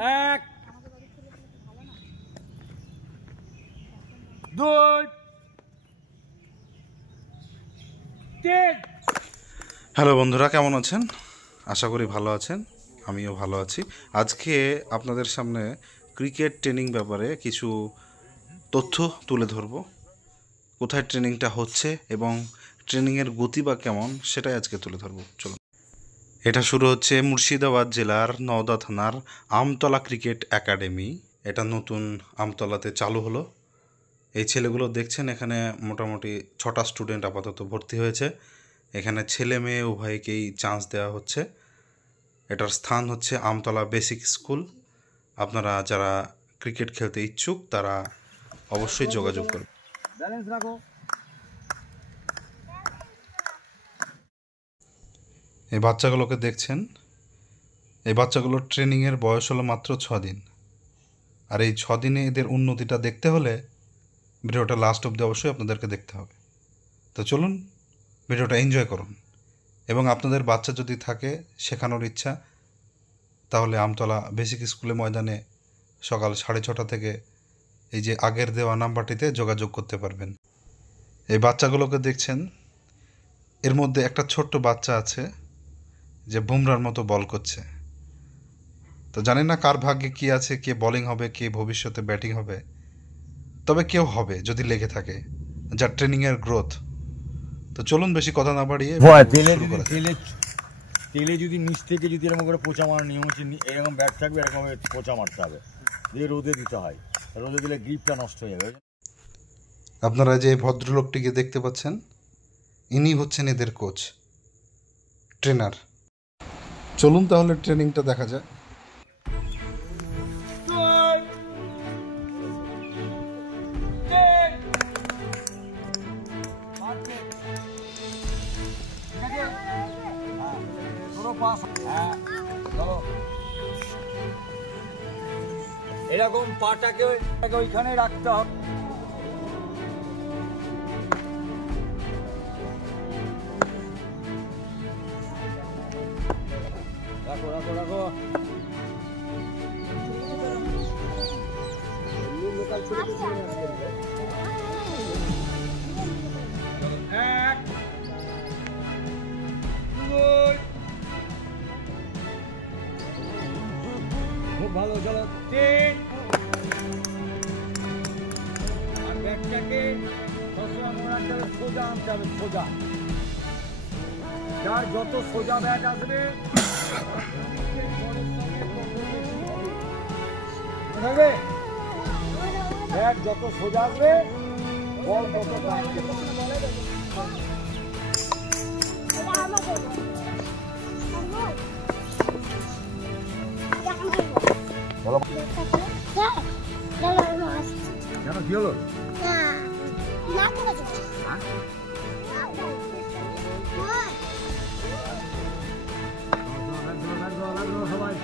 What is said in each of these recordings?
এক, দুই, তিন। হ্যালো বন্ধুরা, কেমন আছেন? আশা করি ভালো আছেন। আমিও ভালো আছি। আজকে আপনাদের সামনে ক্রিকেট ট্রেনিং ব্যাপারে কিছু তথ্য তুলে ধরব। কোথায় ট্রেনিংটা হচ্ছে এবং ট্রেনিংয়ের গতি বা কেমন সেটাই আজকে তুলে ধরব। চলুন। এটা শুরু হচ্ছে মুর্শিদাবাদ জেলার নওদা থানার আমতলা ক্রিকেট একাডেমি। এটা নতুন আমতলাতে চালু হলো। এই ছেলেগুলো দেখছেন, এখানে মোটামুটি 6টা স্টুডেন্ট আপাতত ভর্তি হয়েছে। এখানে ছেলে মেয়ে উভয়কেই চান্স দেওয়া হচ্ছে। এটার স্থান হচ্ছে আমতলা বেসিক স্কুল। আপনারা যারা ক্রিকেট খেলতে ইচ্ছুক তারা অবশ্যই যোগাযোগ করুন। এই বাচ্চাগুলোকে দেখছেন, এই বাচ্চাগুলোর ট্রেনিংয়ের বয়স হলো মাত্র 6 দিন। আর এই 6 দিনে এদের উন্নতিটা দেখতে হলে ভিডিওটা লাস্ট অবধি অবশ্যই আপনাদেরকে দেখতে হবে। তো চলুন, ভিডিওটা এনজয় করুন। এবং আপনাদের বাচ্চা যদি থাকে শেখানোর ইচ্ছা, তাহলে আমতলা বেসিক স্কুলে ময়দানে সকাল 6:30 থেকে এই যে আগের দেওয়া নাম্বারটিতে যোগাযোগ করতে পারবেন। এই বাচ্চাগুলোকে দেখছেন, এর মধ্যে একটা ছোট্ট বাচ্চা আছে যে বুমরার মতো বল করছে। তো জানি না কার ভাগ্যে কী আছে, কে বোলিং হবে, কে ভবিষ্যতে ব্যাটিং হবে। তবে কেউ হবে যদি লেগে থাকে, যার ট্রেনিংয়ের গ্রোথ। তো চলুন বেশি কথা না বাড়িয়ে তেলে যদি নিচ থেকে যদি এরকম করে পোচা মারার নিয়ম হচ্ছে, এরকম ব্যাট থাকবে, এরকম পোচা মারতে হবে, দিয়ে রোদে দিতে হয়। রোদে দিলে গ্রিপটা নষ্ট হয়ে যাবে। আপনারা যে ভদ্রলোকটিকে দেখতে পাচ্ছেন, ইনি হচ্ছেন এদের কোচ, ট্রেনার। চলুন তাহলে ট্রেনিংটা দেখা যায়। এরকম পাটাকে ওইখানে রাখতে হবে। রাখো রাখো রাখো। এক, দুই, খুব ভালো, চলো, তিন। আর ব্যাটটাকে সবসময় মনে রাখতে হবে, সোজা আনতে হবে, সোজা। যার যত সোজা ব্যাট আসবে, ব্যাট যত সোজা আসবে, বল তত টানবে। কেন কি হলো? সবাই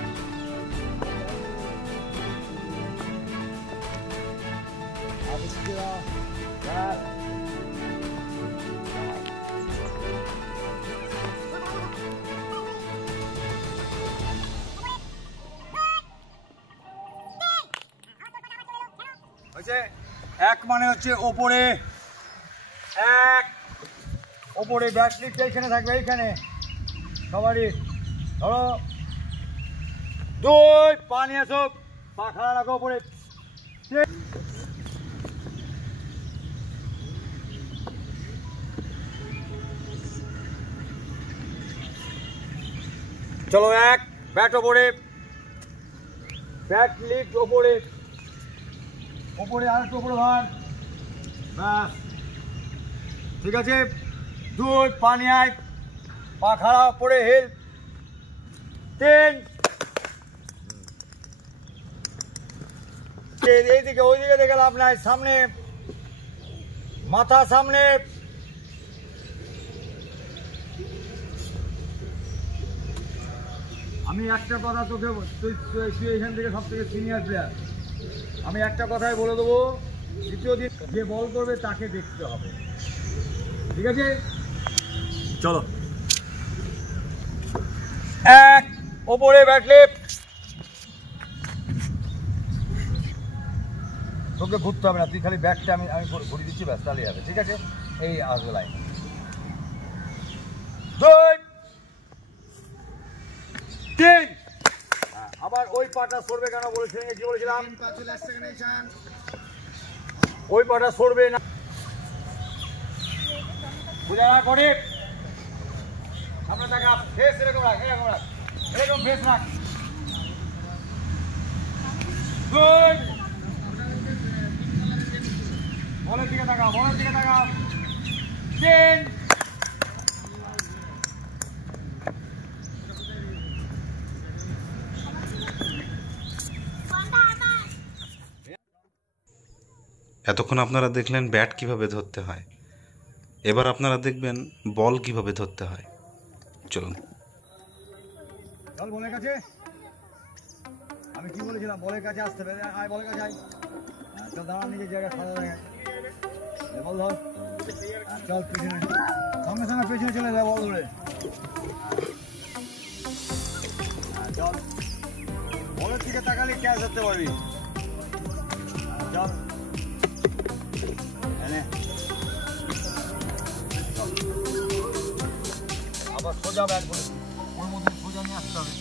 এক মানে হচ্ছে ওপরে, এক ওপরে ব্যাটলিটটা এখানে থাকবে, এইখানে সবারই। ধরো, দুই, পা নিয়ে আসো, পা খাড়া রাখো ওপরে। চলো, এক, ব্যাট ওপরে, ব্যাট লিড ওপরে, ওপরে আর একটু ওপরে ভার, ব্যাস, ঠিক আছে। দুই, পা নিয়ে আয়, পা খাড়া পড়ে, হেল। তিন, এইদিকে ওইদিকে দেখে লাভ নাই, সামনে মাথা, সামনে। আমি একটা কথা তোকে, তুই এখান থেকে সব থেকে সিনিয়র প্লেয়ার, আমি একটা কথাই বলে দেবো, দ্বিতীয় দিন যে বল করবে তাকে দেখতে হবে, ঠিক আছে? চলো, এক, ওপরে ব্যাট লিফট, তোকে ঘুরতে হবে না, তুই খালি ব্যাগটা আমি আমি ঘুরিয়ে দিচ্ছি, ব্যাস তাহলেই হবে। ঠিক আছে, এই আসবে লাইন। 2 3। আবার ওই পাটা সরবে কেন বলেছিলেন, কি বলেছিলাম? ওই পাটা সরবে না, বুঝা না করে আপনার টাকা ফেস এরকম রাখ, এরকম রাখ, এরকম ফেস রাখ। গুড, বলের দিকে তাকাও, বলের দিকে তাকাও। 10। এতক্ষণ আপনারা দেখলেন ব্যাট কিভাবে ধরতে হয়, এবার আপনারা দেখবেন বল কিভাবে ধরতে হয়। চলুন। চল বলের কাছে, আমি কি বলেছিলাম, বলের কাছে আসতে হবে। আয় বলের কাছে আয়। চল দাঁড়া, নিজের জায়গায় খাওয়া জায়গায় বল ধর। চল পেছনে, সঙ্গে সঙ্গে পেছনে চলে যায় বল ধরে। চল, বলের দিকে তাকালে ক্যাচ ধরতে পারবি। চল আবার সোজা ব্যাট বলে ওর মধ্যে সোজা নিয়ে আসতে হবে,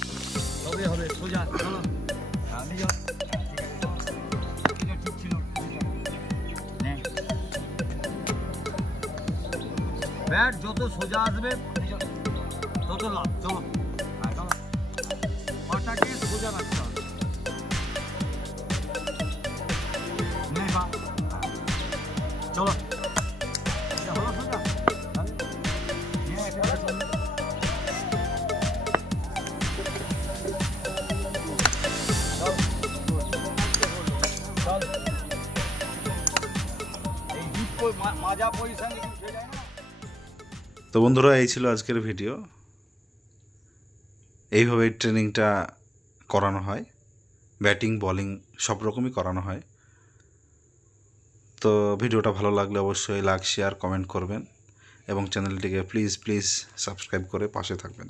তবে হবে সোজা। চলো নিয়ে ঠিক ছিল, ব্যাট যত সোজা আসবে তত লাভ। চলো চলো, পাটাকে সোজা রাখতে হবে। চলো হলো সোজা। তো বন্ধুরা, এই ছিল আজকের ভিডিও। এইভাবে ট্রেনিংটা করানো হয়, ব্যাটিং বলিং সব রকমই করানো হয়। তো ভিডিওটা ভালো লাগলে অবশ্যই লাইক শেয়ার কমেন্ট করবেন এবং চ্যানেলটিকে প্লিজ সাবস্ক্রাইব করে পাশে থাকবেন।